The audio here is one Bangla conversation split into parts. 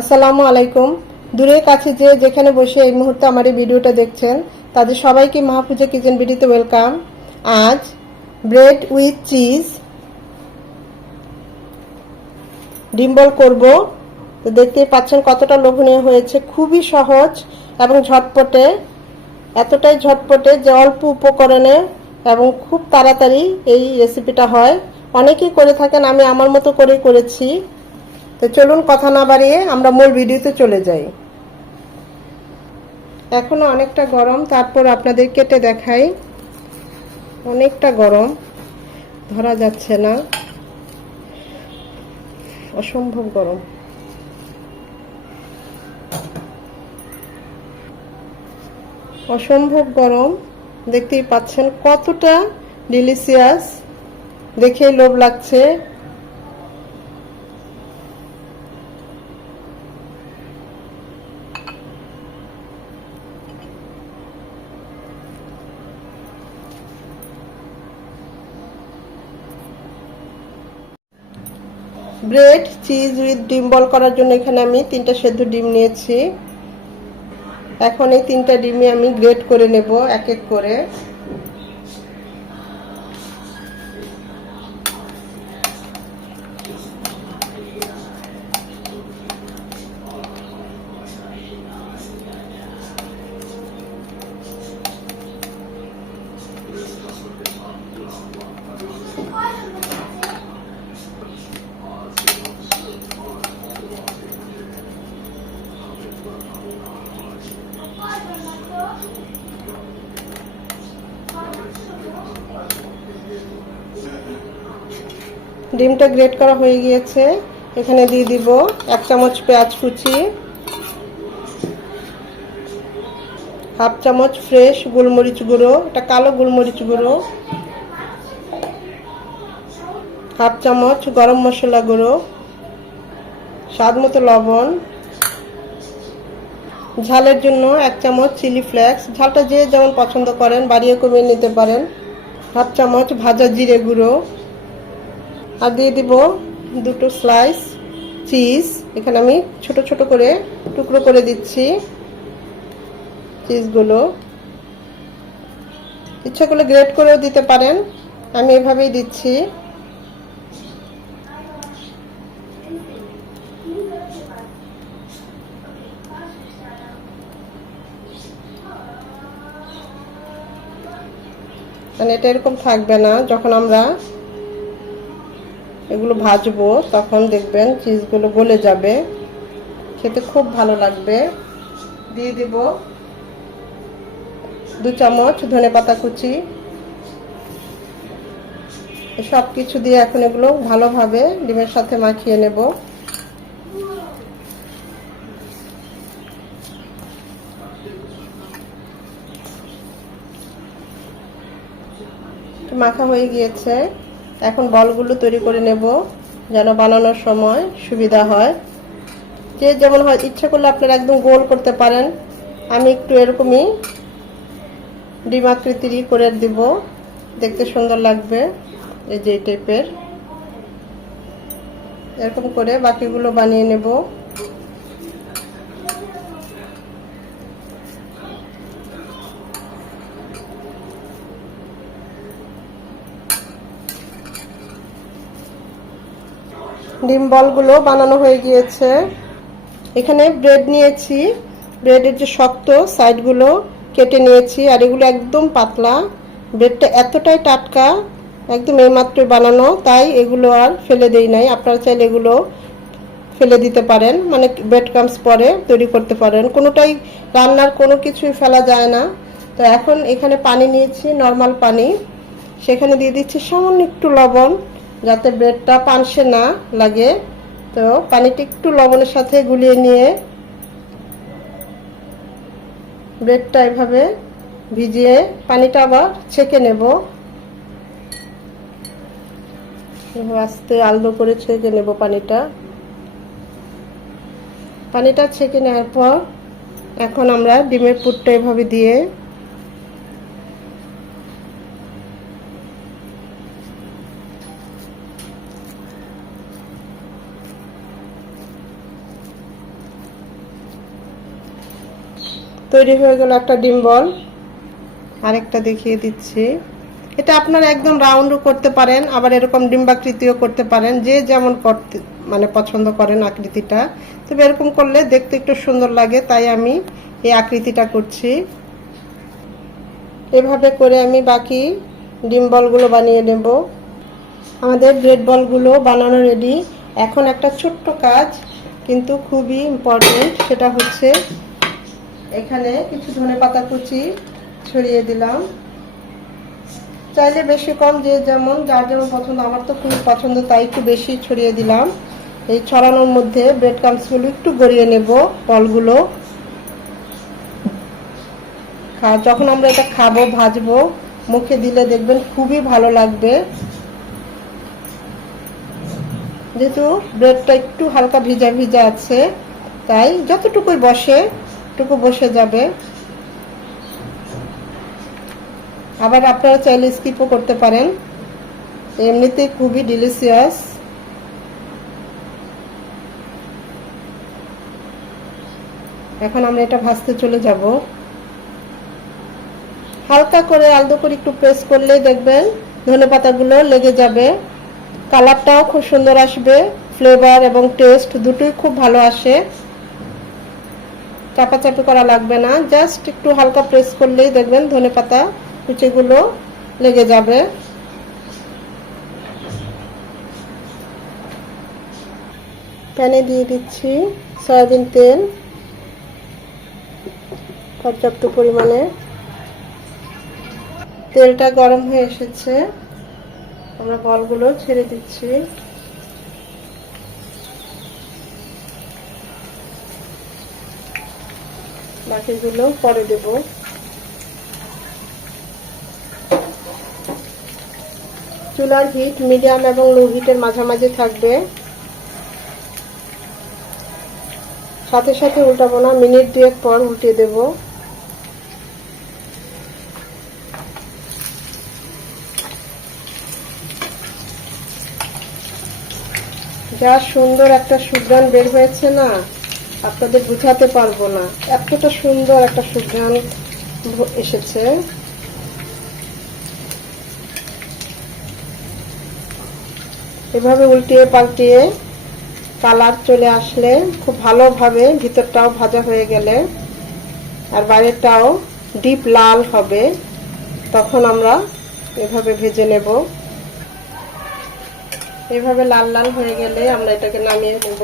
আসসালামু আলাইকুম। দূরের কাছে যে যেখানে বসে এই মুহূর্তে আমার এই ভিডিওটা দেখছেন, তাদের সবাইকে মাহফুজা কিচেন ভিডিওতে ওয়েলকাম আজ ব্রেড উইথ চিজ ডিম্বল করব। তো দেখতেই পাচ্ছেন কতটা লোভনীয় হয়েছে। খুবই সহজ এবং ঝটপটে, এতটাই ঝটপটে যে অল্প উপকরণে এবং খুব তাড়াতাড়ি এই রেসিপিটা হয়। অনেকেই করে থাকেন, আমি আমার মতো করেই করেছি। তো চলুন কথা না বাড়িয়ে আমরা মূল ভিডিওতে চলে যাই। এখনও অনেকটা গরম, তারপর আপনাদের কেটে দেখাই। অনেকটা গরম, ধরা যাচ্ছে না। অসম্ভব গরম। অসম্ভব গরম, দেখতেই পাচ্ছেন কতটা ডিলিশিয়াস দেখেই লোভ লাগছে। ব্রেড, চিজ উইথ ডিম বল করার জন্য এখানে আমি তিনটা সেদ্ধ ডিম নিয়েছি। এখন এই তিনটা ডিমই আমি গ্রেট করে নেব এক এক করে। ডিমটা গ্রেট করা হয়ে গিয়েছে। এখানে দিয়ে দিব এক চামচ পেঁয়াজ কুচি, হাফ চামচ ফ্রেশ গোলমরিচ গুঁড়ো, এটা কালো গোলমরিচ গুঁড়ো, হাফ চামচ গরম মশলা গুঁড়ো, স্বাদ মতো লবণ, ঝালের জন্য এক চামচ চিলি ফ্লেক্স। ঝালটা যে যেমন পছন্দ করেন, বাড়িয়ে কমিয়ে নিতে পারেন। হাফ চামচ ভাজা জিরে গুঁড়ো আর দিয়ে দিব দুটো স্লাইস চিজ এখানে আমি ছোট ছোট করে টুকরো করে দিচ্ছি চিজগুলো ইচ্ছা করলে গ্রেট করেও দিতে পারেন। আমি এভাবেই দিচ্ছি। মানে এটা এরকম থাকবে না, যখন আমরা এগুলো ভাজবো, তখন দেখবেন চিজগুলো গলে যাবে। খেতে খুব ভালো লাগবে। দিয়ে দিব দু চামচ ধনে পাতা কুচি। সব কিছু দিয়ে এখন এগুলো ভালোভাবে ডিমের সাথে মাখিয়ে নেব। মাখা হয়ে গিয়েছে। এখন বলগুলো তৈরি করে নেব, যেন বানানোর সময় সুবিধা হয়। যে যেমন হয়, ইচ্ছা করলে আপনারা একদম গোল করতে পারেন। আমি একটু এরকমই ডিম আকৃতিরই করে দিব। দেখতে সুন্দর লাগবে এই যে টাইপের এরকম করে বাকিগুলো বানিয়ে নেব। ডিম বলগুলো বানানো হয়ে গিয়েছে। এখানে ব্রেড নিয়েছি। ব্রেডের যে শক্ত সাইডগুলো কেটে নিয়েছি, আর এগুলো একদম পাতলা। ব্রেডটা এতটাই টাটকা, একদম এইমাত্র বানানো, তাই এগুলো আর ফেলে দেই নাই। আপনারা চাইলে এগুলো ফেলে দিতে পারেন মানে ব্রেড ক্রামস পরে তৈরি করতে পারেন। কোনোটাই রান্নার কোনো কিছুই ফেলা যায় না। তো এখন এখানে পানি নিয়েছি নর্মাল পানি। সেখানে দিয়ে দিচ্ছি সামান্য একটু লবণ। যাতে ব্রেডটা পানসে না লাগে। তো পানিটা একটু লবণের সাথে গুলিয়ে নিয়ে ব্রেডটা এভাবে ভিজিয়ে পানিটা আবার ছেঁকে নেব। আস্তে আলদো করে ছেঁকে নেব পানিটা। পানিটা ছেঁকে নেওয়ার পর এখন আমরা ডিমের পুরটা এভাবে দিয়ে তৈরি হয়ে গেল একটা ডিম বল। আরেকটা দেখিয়ে দিচ্ছি। এটা আপনারা একদম রাউন্ডও করতে পারেন, আবার এরকম ডিম্বাকৃতিও করতে পারেন, যে যেমন করতে মানে পছন্দ করেন আকৃতিটা। তবে এরকম করলে দেখতে একটু সুন্দর লাগে, তাই আমি এই আকৃতিটা করছি। এভাবে করে আমি বাকি ডিম বলগুলো বানিয়ে নেব। আমাদের ব্রেড বলগুলো বানানো রেডি এখন একটা ছোট্ট কাজ, কিন্তু খুবই ইম্পর্টেন্ট সেটা হচ্ছে এখানে কিছু ধনে পাতা কুচি ছড়িয়ে দিলাম। চাইলে বেশি কম যে যেমন, যার যেমন পছন্দ, আমার তো খুব পছন্দ, তাই একটু বেশি ছড়িয়ে দিলাম। এই ছড়ানোর মধ্যে ব্রেড ক্রামসগুলো একটু গড়িয়ে নেব বলগুলো খা- যখন আমরা এটা খাব, ভাজবো, মুখে দিলে দেখবেন খুবই ভালো লাগবে। যেহেতু ব্রেডটা একটু হালকা ভিজা ভিজা আছে, তাই যতটুকুই বসে টুকু বসে যাবে। আবার আপনারা চাইলে স্কিপও করতে পারেন। এমনিতে খুবই ডিলিশিয়াস এখন আমরা এটা ভাজতে চলে যাব। হালকা করে আলতো করে একটু প্রেস করলেই দেখবেন ধনে পাতাগুলো লেগে যাবে। কালারটাও খুব সুন্দর আসবে। ফ্লেভার এবং টেস্ট দুটোই খুব ভালো আসে। চাপাচাপি করা লাগবে না। জাস্ট একটু হালকা প্রেস করলেই দেখবেন ধনে পাতা, কুচিগুলো লেগে যাবে। প্যানে দিয়ে দিচ্ছি সয়াবিন তেল। পর্যাপ্ত পরিমাণে। তেলটা গরম হয়ে এসেছে। আমরা বলগুলো ছেড়ে দিচ্ছি। বাকিগুলো পরে দেব। চুলার হিট মিডিয়াম এবং লো হিটের মাঝামাঝি থাকবে। সাথে সাথে উল্টাবো না মিনিট দুয়েক পর উল্টে দেবো। যা সুন্দর একটা সুঘ্রাণ বের হয়েছে না? আপনাদের বুঝাতে পারব না। এতটা সুন্দর একটা সুঘ্রাণ এসেছে। এভাবে উল্টিয়ে পাল্টিয়ে কালার চলে আসলে খুব ভালোভাবে ভিতরটাও ভাজা হয়ে গেলে আর বাইরেটাও ডিপ লাল হবে, তখন আমরা এভাবে ভেজে নেব। এভাবে লাল লাল হয়ে গেলে আমরা এটাকে নামিয়ে নেব।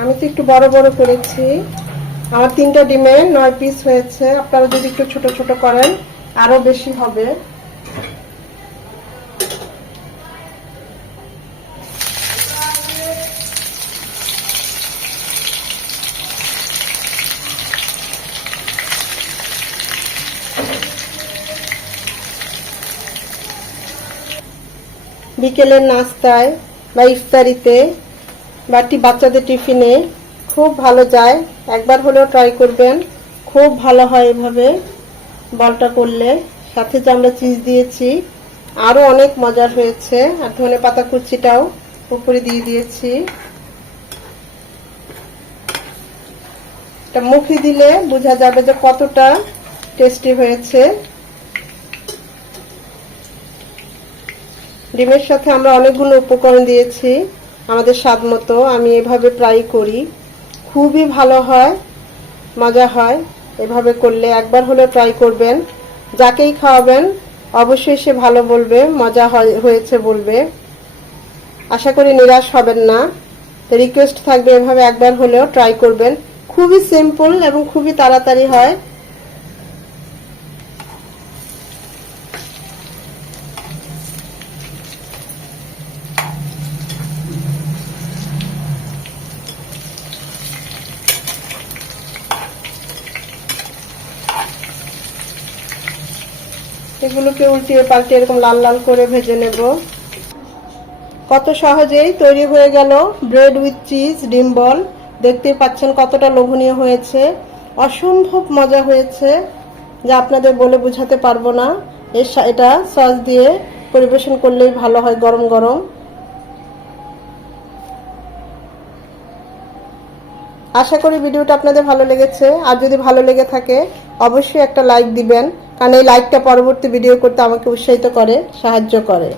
আমি তো একটু বড় বড় করেছি। আমার তিনটা ডিমে নয় পিস হয়েছে। আপনারা যদি একটু ছোট ছোট করেন, আরও বেশি হবে। বিকেলের নাস্তায় বা ইফতারিতে বাটি বাচ্চাদের টিফিনে খুব ভালো যায়। একবার হলেও ট্রাই করবেন। খুব ভালো হয় এভাবে বলটা করলে। সাথে যে আমরা চিজ দিয়েছি আরও অনেক মজার হয়েছে। আর ধনে পাতা কুচিটাও উপরে দিয়ে দিয়েছি। এটা মুখে দিলে বোঝা যাবে যে কতটা টেস্টি হয়েছে। ডিমের সাথে আমরা অনেকগুলো উপকরণ দিয়েছি, আমাদের স্বাদ মতো। আমি এভাবে প্রায় করি। খুবই ভালো হয়, মজা হয়। এভাবে করলে একবার হলে ট্রাই করবেন। যাকেই খাওয়াবেন, অবশ্যই সে ভালো বলবে, মজা হয়- হয়েছে বলবে। আশা করি নিরাশ হবেন না। রিকোয়েস্ট থাকবে এভাবে একবার হলেও ট্রাই করবেন। খুবই সিম্পল এবং খুবই তাড়াতাড়ি হয়। এগুলোকে উল্টিয়ে পাল্টে এরকম লাল লাল করে ভেজে নেব। কত সহজেই তৈরি হয়ে গেল ব্রেড উইথ চিজ, ডিম বল। দেখতে পাচ্ছেন কতটা লোভনীয় হয়েছে। অসম্ভব মজা হয়েছে, যা আপনাদের বলে বোঝাতে পারব না। এর এটা সস দিয়ে পরিবেশন করলেই ভালো হয় গরম গরম। আশা করি ভিডিওটা আপনাদের ভালো লেগেছে। আর যদি ভালো লেগে থাকে, অবশ্যই একটা লাইক দিবেন, কারণ এই লাইকটা পরবর্তী ভিডিও করতে আমাকে উৎসাহিত করে, সাহায্য করে।